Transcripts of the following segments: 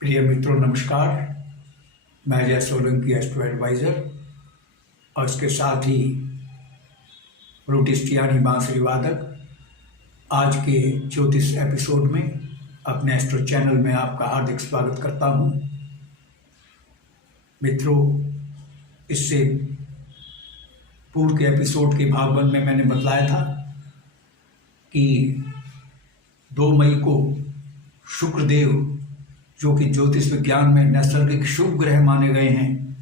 प्रिय मित्रों नमस्कार। मैं अजय सोलंकी एस्ट्रो एडवाइज़र और इसके साथ ही फ्लूटिस्ट यानी बांसुरी वादक आज के ज्योतिष एपिसोड में अपने एस्ट्रो चैनल में आपका हार्दिक स्वागत करता हूं। मित्रों, इससे पूर्व के एपिसोड के भाग 1 में मैंने बतलाया था कि 2 मई को शुक्रदेव, जो कि ज्योतिष विज्ञान में नैसर्गिक शुभ ग्रह माने गए हैं,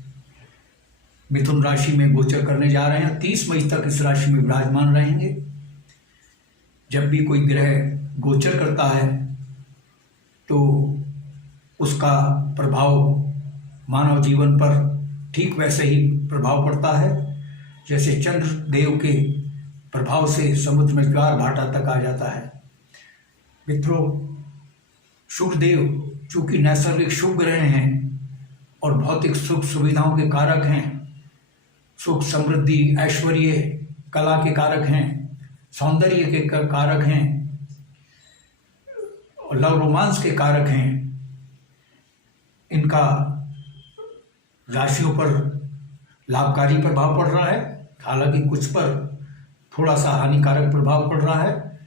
मिथुन राशि में गोचर करने जा रहे हैं। 30 मई तक इस राशि में विराजमान रहेंगे। जब भी कोई ग्रह गोचर करता है तो उसका प्रभाव मानव जीवन पर ठीक वैसे ही प्रभाव पड़ता है जैसे चंद्र देव के प्रभाव से समुद्र में ज्वार भाटा तक आ जाता है। मित्रों, शुक्रदेव चूंकि नैसर्गिक शुभ ग्रह हैं और भौतिक सुख सुविधाओं के कारक हैं, सुख समृद्धि ऐश्वर्य कला के कारक हैं, सौंदर्य के कारक हैं और लव रोमांस के कारक हैं, इनका राशियों पर लाभकारी प्रभाव पड़ रहा है। हालांकि कुछ पर थोड़ा सा हानिकारक प्रभाव पड़ रहा है।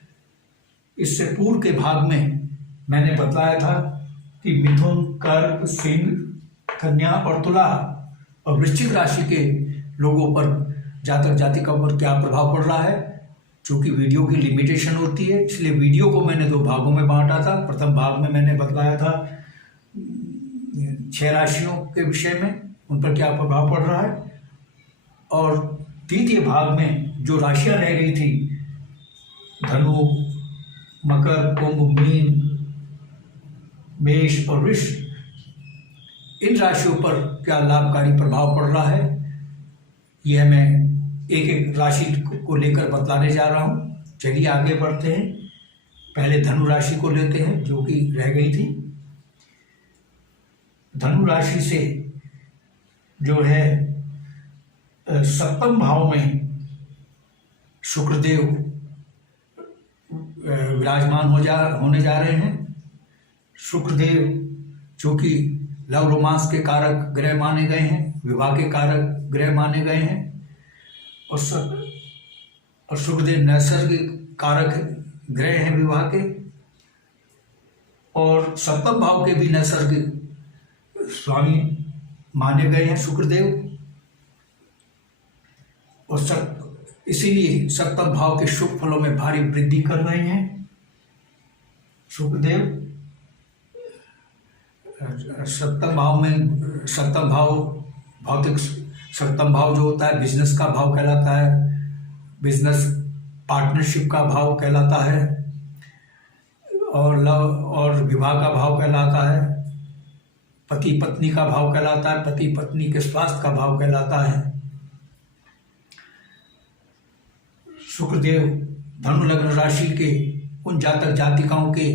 इससे पूर्व के भाग में मैंने बताया था कि मिथुन, कर्क, सिंह, कन्या और तुला और वृश्चिक राशि के लोगों पर, जातक जातिकाओं पर क्या प्रभाव पड़ रहा है। चूंकि वीडियो की लिमिटेशन होती है, इसलिए वीडियो को मैंने 2 भागों में बांटा था। प्रथम भाग में मैंने बतलाया था 6 राशियों के विषय में, उन पर क्या प्रभाव पड़ रहा है, और द्वितीय भाग में जो राशियां रह गई थी, धनु, मकर, कुंभ, मीन, मेष और वृष, इन राशियों पर क्या लाभकारी प्रभाव पड़ रहा है, यह मैं एक एक राशि को लेकर बतलाने जा रहा हूं। चलिए आगे बढ़ते हैं। पहले धनु राशि को लेते हैं जो कि रह गई थी। धनु राशि से जो है 7वें भाव में शुक्रदेव विराजमान होने जा रहे हैं। शुक्रदेव चूंकि लव रोमांस के कारक ग्रह माने गए हैं, विवाह के कारक ग्रह माने गए हैं, और शुक्रदेव नैसर्गिक कारक ग्रह हैं विवाह के, और 7वें भाव के भी नैसर्गिक स्वामी माने गए हैं शुक्रदेव, और इसीलिए 7वें भाव के शुभ फलों में भारी वृद्धि कर रहे हैं शुक्रदेव। 7वें भाव में, 7वें भाव भौतिक, 7वें भाव जो होता है बिजनेस का भाव कहलाता है, बिजनेस पार्टनरशिप का भाव कहलाता है, और लव और विवाह का भाव कहलाता है, पति पत्नी का भाव कहलाता है, पति पत्नी के स्वास्थ्य का भाव कहलाता है। शुक्रदेव धनु लग्न राशि के उन जातक जातिकाओं के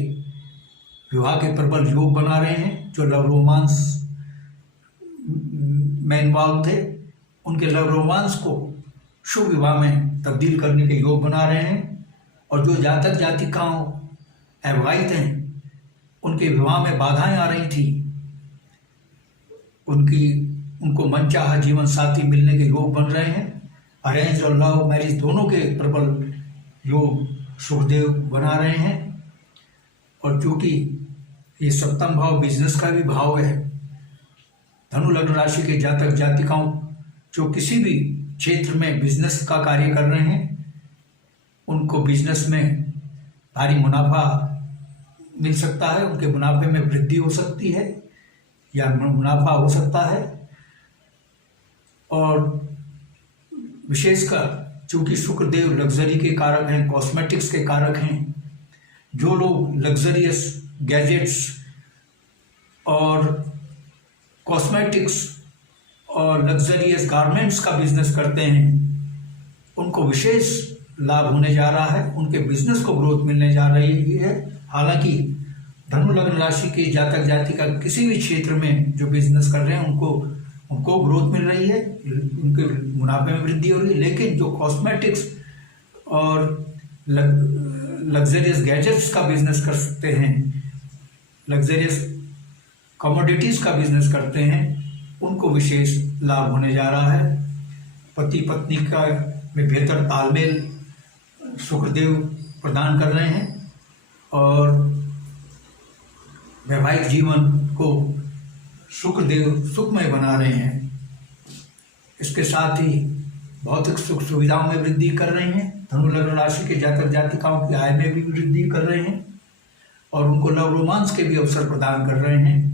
विवाह के प्रबल योग बना रहे हैं जो लव रोमांस में इन्वॉल्व थे। उनके लव रोमांस को शुभ विवाह में तब्दील करने के योग बना रहे हैं, और जो जातक जातिकाओं अविवाहित हैं, उनके विवाह में बाधाएं आ रही थी, उनको मनचाहा जीवन साथी मिलने के योग बन रहे हैं। अरेंज और लव मैरिज दोनों के प्रबल योग शुक्रदेव बना रहे हैं। और चूंकि ये 7वें भाव बिजनेस का भी भाव है, धनु लग्न राशि के जातक जातिकाओं जो किसी भी क्षेत्र में बिजनेस का कार्य कर रहे हैं, उनको बिजनेस में भारी मुनाफा मिल सकता है, उनके मुनाफे में वृद्धि हो सकती है या मुनाफा हो सकता है। और विशेषकर चूंकि शुक्रदेव लग्जरी के कारक हैं, कॉस्मेटिक्स के कारक हैं, जो लोग लग्जरियस गैजेट्स और कॉस्मेटिक्स और लग्जरियस गारमेंट्स का बिजनेस करते हैं, उनको विशेष लाभ होने जा रहा है, उनके बिजनेस को ग्रोथ मिलने जा रही है। हालांकि धनु लग्न राशि के जातक जातिका किसी भी क्षेत्र में जो बिजनेस कर रहे हैं उनको ग्रोथ मिल रही है, उनके मुनाफे में वृद्धि हो रही है। लेकिन जो कॉस्मेटिक्स और लग्जरियस गैजेट्स का बिजनेस कर सकते हैं, लग्जरियस कमोडिटीज़ का बिजनेस करते हैं उनको विशेष लाभ होने जा रहा है। पति पत्नी का में बेहतर तालमेल शुक्रदेव प्रदान कर रहे हैं और वैवाहिक जीवन को शुक्रदेव सुखमय बना रहे हैं। इसके साथ ही भौतिक सुख सुविधाओं में वृद्धि कर रहे हैं। धनु लग्न राशि के जातक जातिकाओं की आय में भी वृद्धि कर रहे हैं और उनको नव रोमांस के भी अवसर प्रदान कर रहे हैं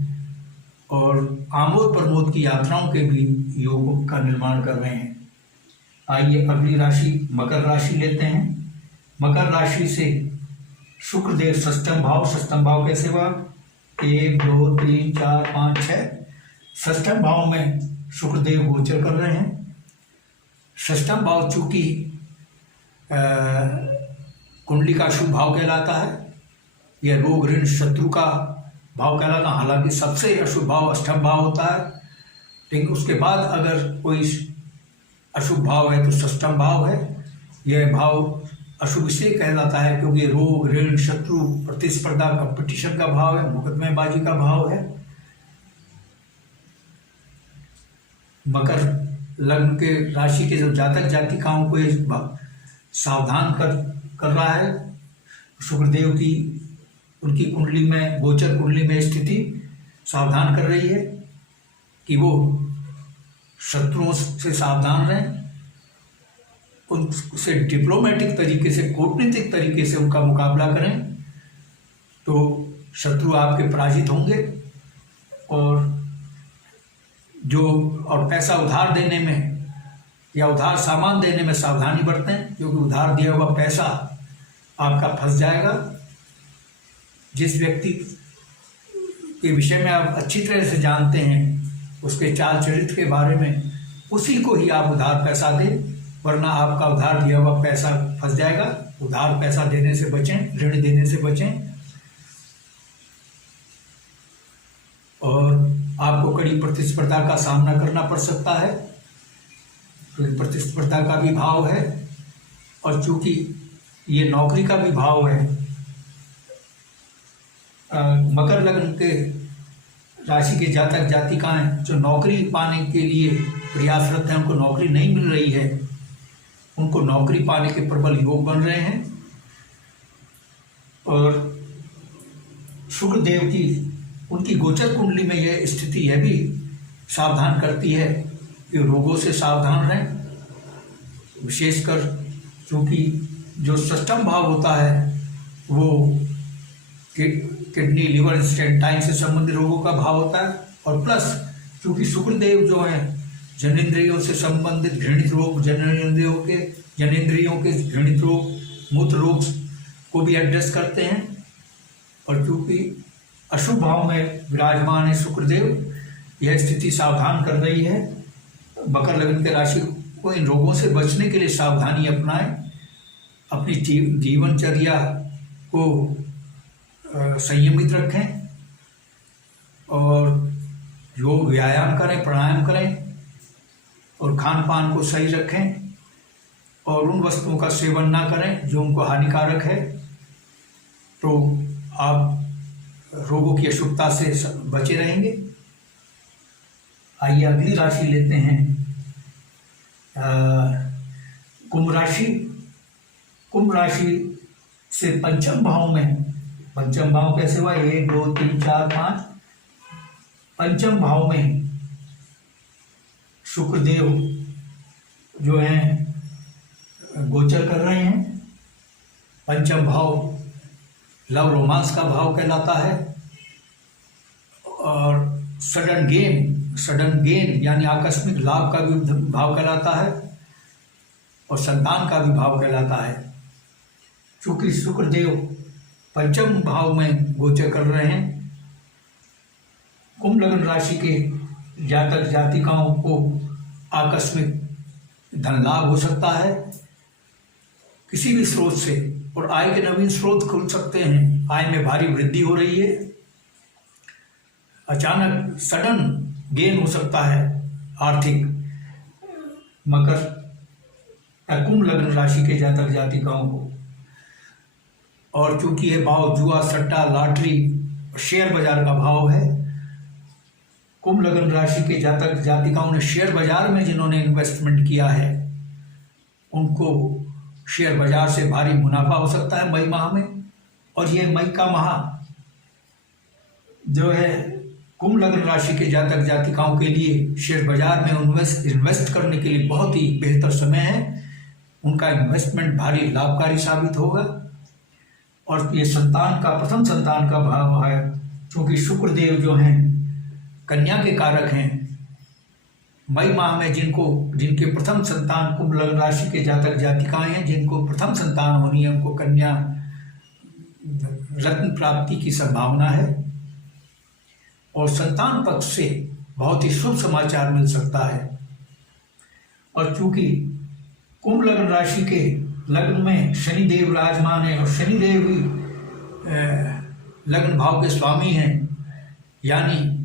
और आमोद प्रमोद की यात्राओं के भी योग का निर्माण कर रहे हैं। आइए अगली राशि मकर राशि लेते हैं। मकर राशि से शुक्रदेव षष्ठम भाव कैसे हुआ? 1 2 3 4 5 6 षष्ठम भाव में शुक्रदेव गोचर कर रहे हैं। षष्ठम भाव चूंकि कुंडली का शुभ भाव कहलाता है, यह रोग ऋण शत्रु का भाव कहलाता। हालांकि सबसे अशुभ भाव अष्टम भाव होता है, लेकिन उसके बाद अगर कोई अशुभ भाव है तो षष्ठम भाव है। यह भाव अशुभ इसलिए कहलाता है क्योंकि रोग ऋण शत्रु प्रतिस्पर्धा कंपटीशन का भाव है, मुकदमेबाजी का भाव है। मकर लग्न के राशि के जो जातक जातिकाओं को सावधान कर रहा है। शुक्रदेव की उनकी कुंडली में गोचर कुंडली में स्थिति सावधान कर रही है कि वो शत्रुओं से सावधान रहें, उनसे डिप्लोमेटिक तरीके से कूटनीतिक तरीके से उनका मुकाबला करें तो शत्रु आपके पराजित होंगे। और पैसा उधार देने में या उधार सामान देने में सावधानी बरतें, क्योंकि उधार दिया हुआ पैसा आपका फंस जाएगा। जिस व्यक्ति के विषय में आप अच्छी तरह से जानते हैं, उसके चाल चरित्र के बारे में, उसी को ही आप उधार पैसा दें, वरना आपका उधार दिया हुआ पैसा फंस जाएगा। उधार पैसा देने से बचें, ऋण देने से बचें और आपको कड़ी प्रतिस्पर्धा का सामना करना पड़ सकता है। तो प्रतिस्पर्धा का भी भाव है और चूंकि ये नौकरी का भी भाव है, मकर लग्न के राशि के जातक जातिकाएं जो नौकरी पाने के लिए प्रयासरत हैं, उनको नौकरी नहीं मिल रही है, उनको नौकरी पाने के प्रबल योग बन रहे हैं। और शुक्रदेव की उनकी गोचर कुंडली में यह स्थिति यह भी सावधान करती है कि रोगों से सावधान रहें, विशेषकर क्योंकि जो षष्ठम भाव होता है वो किडनी लिवर इंटेस्टाइन से संबंधित रोगों का भाव होता है। और प्लस क्योंकि शुक्रदेव जो है जनेंद्रियों से संबंधित घृणित रोग, जनेंद्रियों के घृणित रोग, मूत्र रोग को भी एड्रेस करते हैं। और क्योंकि अशुभ भाव में विराजमान है शुक्रदेव, यह स्थिति सावधान कर रही है। मकर लग्न के राशि को इन रोगों से बचने के लिए सावधानी अपनाएं, अपनी जीवनचर्या को संयमित रखें और योग व्यायाम करें, प्राणायाम करें और खान पान को सही रखें और उन वस्तुओं का सेवन ना करें जो उनको हानिकारक है, तो आप रोगों की अशुभता से बचे रहेंगे। आइए अगली राशि लेते हैं, कुंभ राशि। कुंभ राशि से पंचम भाव में, पंचम भाव कैसे हुआ? 1 2 3 4 5 पंचम भाव में शुक्रदेव जो हैं गोचर कर रहे हैं। पंचम भाव लव रोमांस का भाव कहलाता है और सडन गेन यानी आकस्मिक लाभ का भी भाव कहलाता है और संतान का भी भाव कहलाता है। चूंकि शुक्रदेव पंचम भाव में गोचर कर रहे हैं, कुंभ लग्न राशि के जातक जातिकाओं को आकस्मिक धन लाभ हो सकता है किसी भी स्रोत से, और आय के नवीन स्रोत खुल सकते हैं। आय में भारी वृद्धि हो रही है, अचानक सडन गेन हो सकता है आर्थिक। मकर कुंभ लग्न राशि के जातक जातिकाओं को, और चूंकि यह भाव जुआ, सट्टा, लॉटरी, शेयर बाजार का भाव है, कुंभ लग्न राशि के जातक जातिकाओं ने शेयर बाजार में जिन्होंने इन्वेस्टमेंट किया है उनको शेयर बाजार से भारी मुनाफा हो सकता है मई माह में। और ये मई का माह जो है कुंभ लग्न राशि के जातक जातिकाओं के लिए शेयर बाजार में इन्वेस्ट करने के लिए बहुत ही बेहतर समय है। उनका इन्वेस्टमेंट भारी लाभकारी साबित होगा। और ये संतान का प्रथम संतान का भाव है, क्योंकि शुक्रदेव जो हैं कन्या के कारक हैं। मई माह में जिनके प्रथम संतान कुंभ लग्न राशि के जातक जातिकाएं हैं, जिनको प्रथम संतान होनी है, उनको कन्या रत्न प्राप्ति की संभावना है। और संतान पक्ष से बहुत ही शुभ समाचार मिल सकता है। और चूंकि कुंभ लग्न राशि के लग्न में शनिदेव विराजमान है और शनिदेव भी लग्न भाव के स्वामी हैं, यानी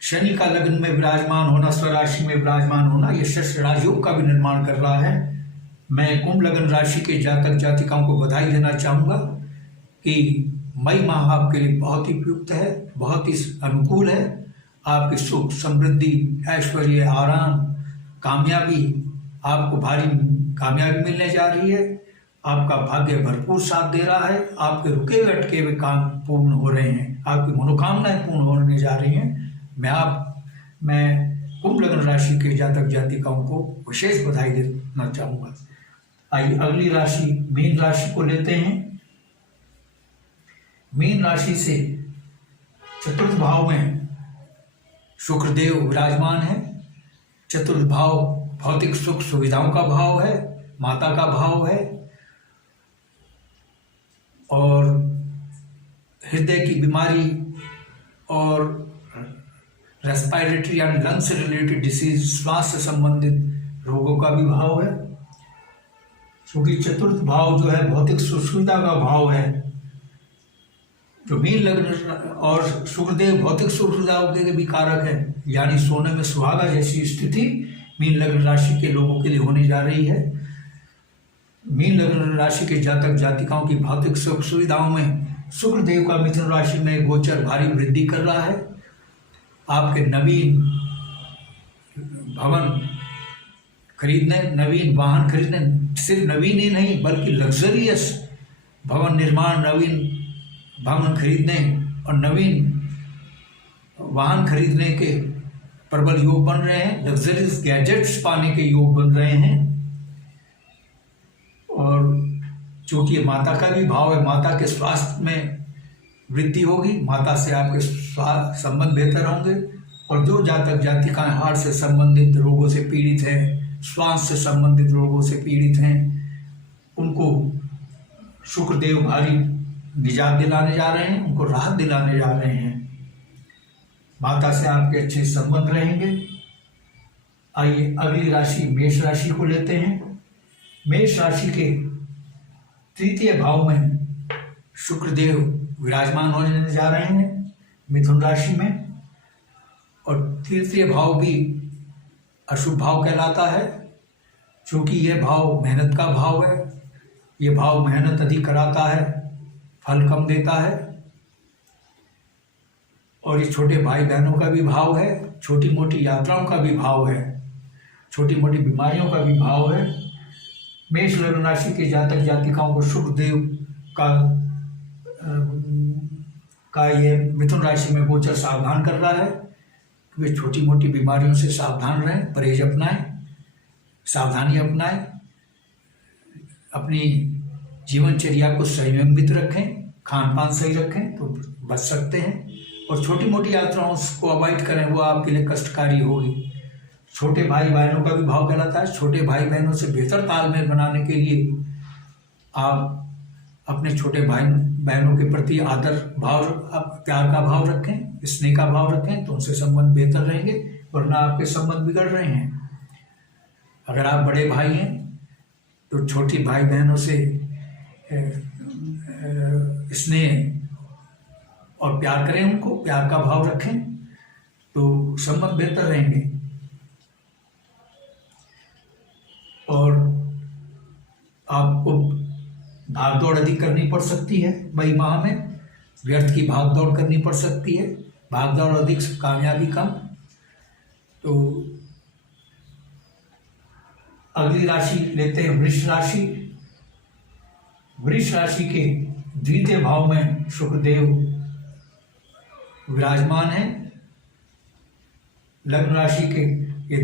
शनि का लग्न में विराजमान होना, स्वराशि में विराजमान होना, यह षष्ठ राजयोग का भी निर्माण कर रहा है। मैं कुंभ लग्न राशि के जातक जातिकाओं को बधाई देना चाहूँगा कि मई माह आपके लिए बहुत ही उपयुक्त है, बहुत ही अनुकूल है। आपकी सुख समृद्धि ऐश्वर्य आराम कामयाबी, आपको भारी कामयाबी मिलने जा रही है। आपका भाग्य भरपूर साथ दे रहा है। आपके रुके हुए अटके हुए काम पूर्ण हो रहे हैं, आपकी मनोकामनाएं पूर्ण होने जा रही हैं। मैं कुंभ लग्न राशि के जातक जातिकाओं को विशेष बधाई देना चाहूँगा। आइए अगली राशि मीन राशि को लेते हैं। मीन राशि से चतुर्थ भाव में शुक्रदेव विराजमान है। चतुर्थ भाव भौतिक सुख सुविधाओं का भाव है, माता का भाव है। और हृदय की बीमारी और रेस्पिरेटरी यानी लंग से रिलेटेड डिसीज, श्वास से संबंधित रोगों का भी भाव है। क्योंकि चतुर्थ भाव जो है भौतिक सुविधा का भाव है। जो मीन लग्न और शुक्रदेव भौतिक सुविधाओं के भी कारक है, यानी सोने में सुहागा जैसी स्थिति मीन लग्न राशि के लोगों के लिए होने जा रही है। मीन लग्न राशि के जातक जातिकाओं की भौतिक सुख सुविधाओं में शुक्रदेव का मिथुन राशि में गोचर भारी वृद्धि कर रहा है। आपके नवीन भवन खरीदने, नवीन वाहन खरीदने, सिर्फ नवीन ही नहीं बल्कि लग्जरियस भवन निर्माण, नवीन भवन खरीदने और नवीन वाहन खरीदने के प्रबल योग बन रहे हैं। लग्जरियस गैजेट्स पाने के योग बन रहे हैं। और चूंकि माता का भी भाव है, माता के स्वास्थ्य में वृद्धि होगी, माता से आपके स्वास्थ्य संबंध बेहतर होंगे। और जो जातक जातिकाएं हार्ट से संबंधित रोगों से पीड़ित हैं, श्वास से संबंधित रोगों से पीड़ित हैं, उनको शुक्रदेव भारी निजात दिलाने जा रहे हैं, उनको राहत दिलाने जा रहे हैं। माता से आपके अच्छे संबंध रहेंगे। आइए अगली राशि मेष राशि को लेते हैं। मेष राशि के तृतीय भाव में शुक्रदेव विराजमान होने जा रहे हैं मिथुन राशि में। और तृतीय भाव भी अशुभ भाव कहलाता है, क्योंकि यह भाव मेहनत का भाव है। ये भाव मेहनत अधिक कराता है, फल कम देता है। और ये छोटे भाई बहनों का भी भाव है, छोटी मोटी यात्राओं का भी भाव है, छोटी मोटी बीमारियों का भी भाव है। मेष लग्न राशि के जातक जातिकाओं को शुक्रदेव का ये मिथुन राशि में गोचर सावधान कर रहा है कि वे छोटी मोटी बीमारियों से सावधान रहें, परहेज अपनाएं, सावधानी अपनाएं, अपनी जीवनचर्या को संयमित रखें, खान पान सही रखें तो बच सकते हैं। और छोटी मोटी यात्राओं को अवॉइड करें, वो आपके लिए कष्टकारी होगी। छोटे भाई बहनों का भी भाव कहलाता है। छोटे भाई बहनों से बेहतर तालमेल बनाने के लिए आप अपने छोटे भाई बहनों के प्रति आदर भाव, प्यार का भाव रखें, स्नेह का भाव रखें, तो उनसे संबंध बेहतर रहेंगे, वरना आपके संबंध बिगड़ रहे हैं। अगर आप बड़े भाई हैं तो छोटी भाई बहनों से स्नेह और प्यार करें, उनको प्यार का भाव रखें, तो संबंध बेहतर रहेंगे। और आपको भाग दौड़ अधिक करनी पड़ सकती है मई माह में, व्यर्थ की भाग दौड़ करनी पड़ सकती है, भाग दौड़ अधिक, कामयाबी कम। तो अगली राशि लेते हैं वृष राशि। वृष राशि के द्वितीय भाव में शुक्रदेव विराजमान है। लग्न राशि के ये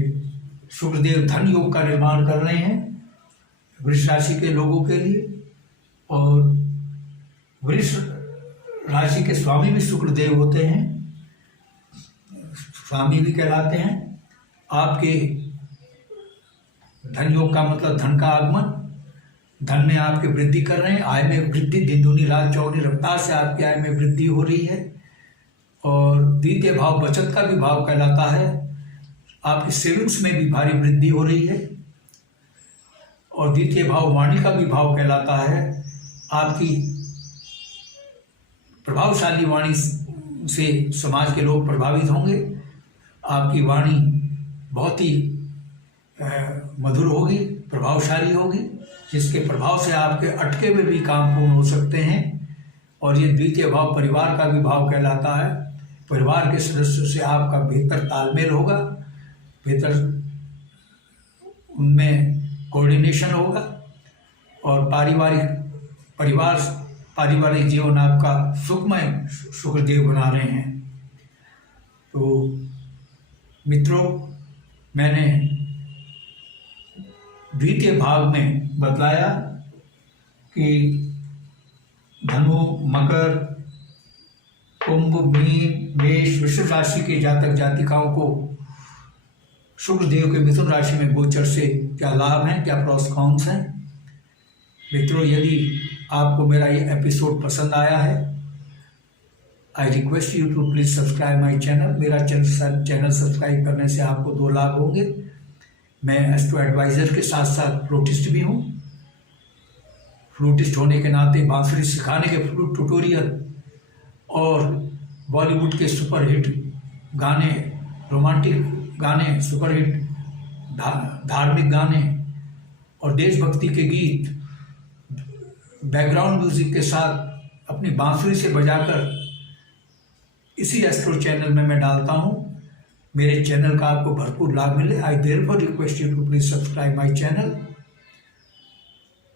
शुक्रदेव धन योग का निर्माण कर रहे हैं वृष राशि के लोगों के लिए। और वृष राशि के स्वामी भी शुक्रदेव होते हैं, स्वामी भी कहलाते हैं। आपके धन योग का मतलब धन का आगमन, धन में आपके वृद्धि कर रहे हैं, आय में वृद्धि, दिन दूनी रात चौगुनी रफ्तार से आपकी आय में वृद्धि हो रही है। और द्वितीय भाव बचत का भी भाव कहलाता है, आपकी सेविंग्स में भी भारी वृद्धि हो रही है। और द्वितीय भाव वाणी का भी भाव कहलाता है, आपकी प्रभावशाली वाणी से समाज के लोग प्रभावित होंगे। आपकी वाणी बहुत ही मधुर होगी, प्रभावशाली होगी, जिसके प्रभाव से आपके अटके हुए भी काम पूर्ण हो सकते हैं। और ये द्वितीय भाव परिवार का भी भाव कहलाता है, परिवार के सदस्यों से आपका बेहतर तालमेल होगा, बेहतर उनमें कोऑर्डिनेशन होगा। और पारिवारिक जीवन आपका सुखमय शुक्रदेव बना रहे हैं। तो मित्रों, मैंने द्वितीय भाग में बतलाया कि धनु, मकर, कुंभ, मीन, मेष, वृषभ राशि के जातक जातिकाओं को शुक्रदेव के मिथुन राशि में गोचर से क्या लाभ हैं, क्या प्रोस कॉन्स हैं। मित्रों, यदि आपको मेरा ये एपिसोड पसंद आया है, I request you to please subscribe my channel. मेरा चैनल सब्सक्राइब करने से आपको 2 लाभ होंगे। मैं एस्ट्रो एडवाइज़र के साथ साथ फ्लूटिस्ट भी हूँ। फ्लूटिस्ट होने के नाते बांसुरी सिखाने के फ्लूट ट्यूटोरियल और बॉलीवुड के सुपरहिट गाने, रोमांटिक गाने, सुपरहिट धार्मिक गाने और देशभक्ति के गीत बैकग्राउंड म्यूजिक के साथ अपनी बांसुरी से बजाकर इसी एस्ट्रो चैनल में मैं डालता हूँ। मेरे चैनल का आपको भरपूर लाभ मिले। I therefore request you to please subscribe my channel.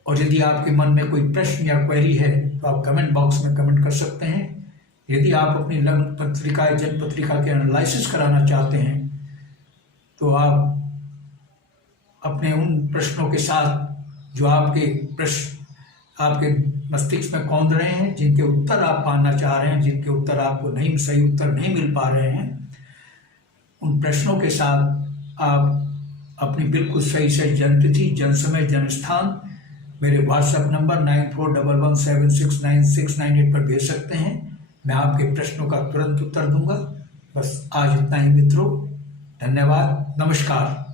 और यदि आपके मन में कोई प्रश्न या क्वेरी है तो आप कमेंट बॉक्स में कमेंट कर सकते हैं। यदि आप अपनी लग्न पत्रिका या जन्म पत्रिका के एनालिसिस कराना चाहते हैं तो आप अपने उन प्रश्नों के साथ जो आपके प्रश्न आपके मस्तिष्क में कौंध रहे हैं, जिनके उत्तर आप पाना चाह रहे हैं, जिनके उत्तर आपको सही उत्तर नहीं मिल पा रहे हैं, उन प्रश्नों के साथ आप अपनी बिल्कुल सही जन्मतिथि, जन्म समय, जन्म स्थान मेरे व्हाट्सएप नंबर 9411769698 पर भेज सकते हैं। मैं आपके प्रश्नों का तुरंत उत्तर दूंगा। बस आज इतना ही मित्रों, धन्यवाद, नमस्कार।